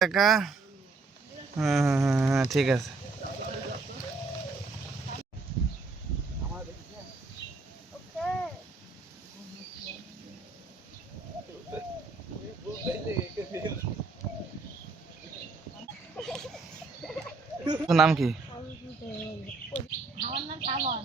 টাকা। হ্যাঁ হ্যাঁ হ্যাঁ ঠিক আছে। নাম কি? আমার নাম সামন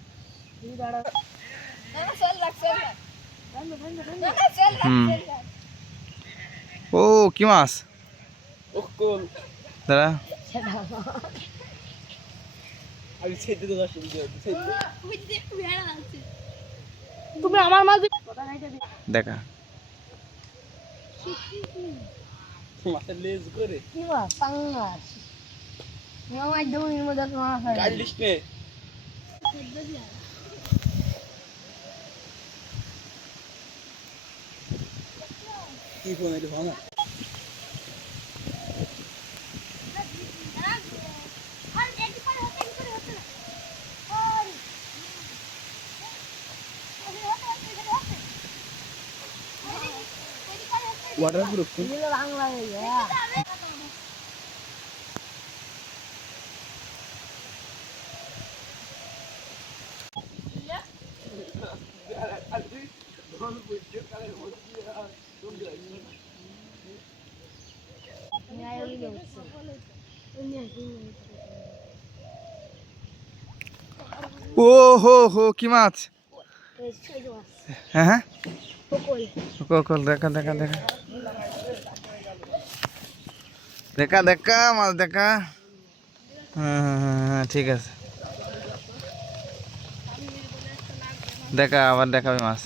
ও কি মাছ? দশ তুমি আমার মাছ দেখা। মাছের লেজ করে কি মাছ? পাঙ্গাস আমার একদম মধ্যে মাছ আছে গাড়ি লিস নে কি ফোন এটা ভাঙা? ওয়াটার প্রুফ এগুলো বাংলা হয়ে যায় ও হো হো, কি মাছ? হ্যাঁ হ্যাঁ। কল কল দেখা দেখা দেখা। দেখা দেখা, মাছ দেখা। হ্যাঁ হ্যাঁ হ্যাঁ হ্যাঁ ঠিক আছে। দেখা, আবার দেখাবে মাছ।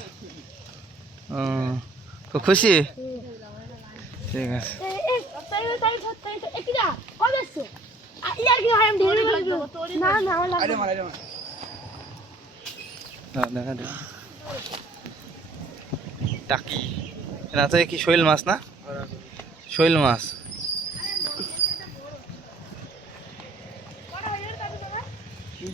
তো খুশি? ঠিক আছে। না না আমার লাগবে আরে মার আরে মার দাও, দেখা দেখা টাকি। না কি শৈল মাছ না? শৈল মাছ। তিন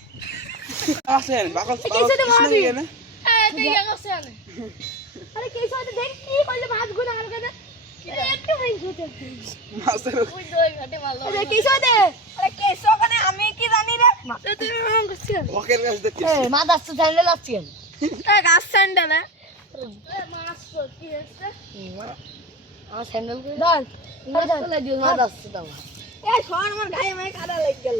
আসেন বাকল? না আরে কে সাথে দেখ কি করলে মাছগুলো আমার কাছে একটু ভাই হতে মাছের আরে কে সাথে আরে কে সাথে আমি কি জানি রে তুমি মাম করছিস হকের কাছে দেখছি এ মা দাস স্যান্ডেল আছে এ গাছ স্যান্ডেল মাছ তো কি আমার স্যান্ডেল করে দাও দিও মা দাস দাও এ সর আমার গায়ে মায়ে কাদা লেগে গেল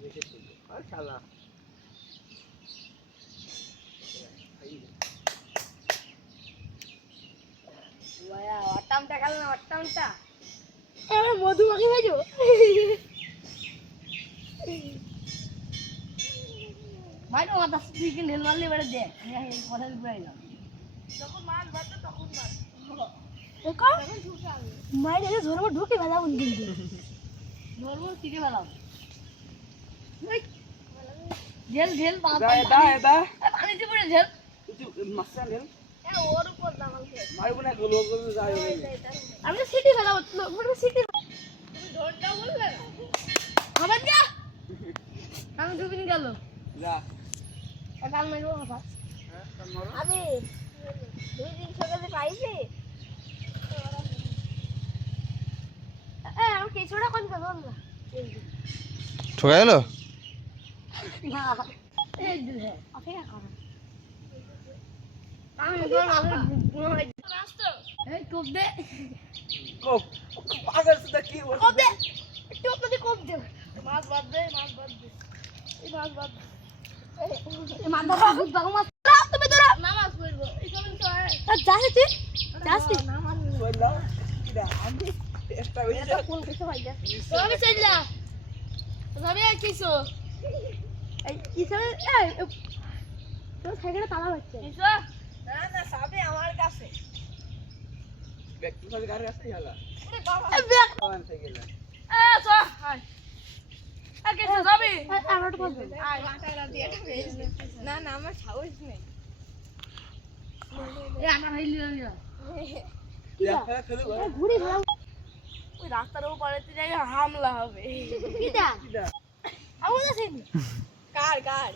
খালি বলে কি রে বলে এখানে মাছ এসে হবে হ্যালো চল তুই ফালতু দিয়া হাল আর শালা অট্টামটা খেলো না অট্টামটা মধুমাখি ভেজো ভাই তো মাথা তুই কি ঢেল মারলে এবারে দে আমি এই কথা ঘুরে গেলাম যখন মাছ বাজবে তখন মাছ দেখো মাইরে যে ধরবো ঢুকে ফেলাবো কিন্তু ধরবো শিখে ফেলাবো ঝেল ঝেল বাপ দা দা দা। পানিতে পড়ে ঝেল কিছু মাছটা নেন ওর উপর দামাল খেয়ে না গোল গোল যায় আমি তো সিটি ফেলাবো পুরো সিটি ধরটা বললে? আবার যা! আমি ডুবিন গেল যা। কাল মারবো কথা হ্যাঁ আমি দুই দিন সকালে পাইছি। কোন না। না এই করো আমি আমি এই দে কি বল দে আপনাদের কোপ দে মাছ বাদ দে মাছ বাদ দে এই মাছ বাদ দে এই মাছ দাও মাছ পড়ব এই কেমন তো যাস তুই যাস তুই বললা কিডা আমি একটা হইছে কোন কিছু হয় যা আমি এই এই তোর সাইকেলে তালা হচ্ছে না না সাবে আমার কাছে। ব্যক্তি সাথে কিছু না না আমার সাহস নেই। এ আমার হাইলি লিয়া দেখা খেলু ঘুরে ভালো ওই রাস্তার উপরে যাই হামলা হবে। কার কার?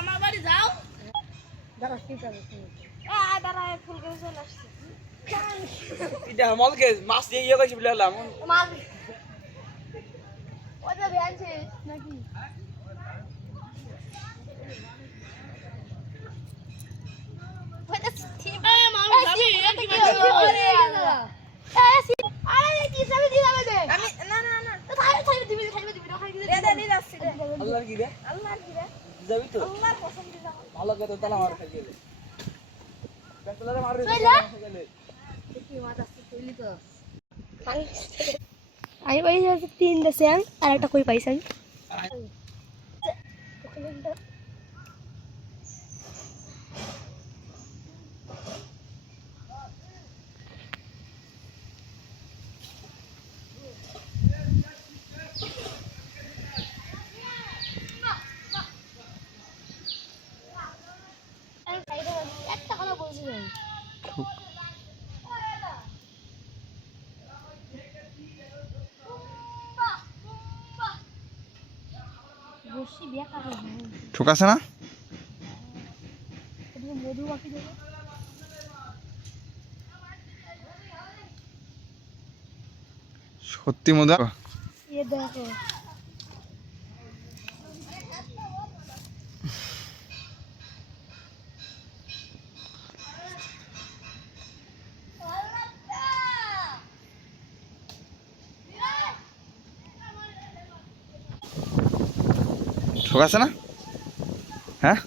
আমার বাড়ি যাও। ফুল চলে আসছে। মাছ দিয়ে ইয়ে কইছি বললাম মাল ওটা ভ্যানছে নাকি? ওটা ঠিক এই মামি যাবি এটা কি আরে কি সাবে দিলা দে আমি না না না তাই তাই দিবি তাই দিবি রাখাই দিবি দে দে দিলাছি দে আল্লাহর কি রে আল্লাহর কি রে যাবি তো? আল্লাহর কসম দিলা ভালো করে তালা মার খাই গেলে। বেতলারে মার রে? গেলে। কি মাথা কইলি তো। আমি পাইছি তিনটা স্যাং আর একটা কই পাইছি আমি একটা কথা বলছি আমি বসি বিয়া কাটা ঠোকাছে না? মধু সত্যি মজা দেখো। ঠোকাছে না? হ্যাঁ?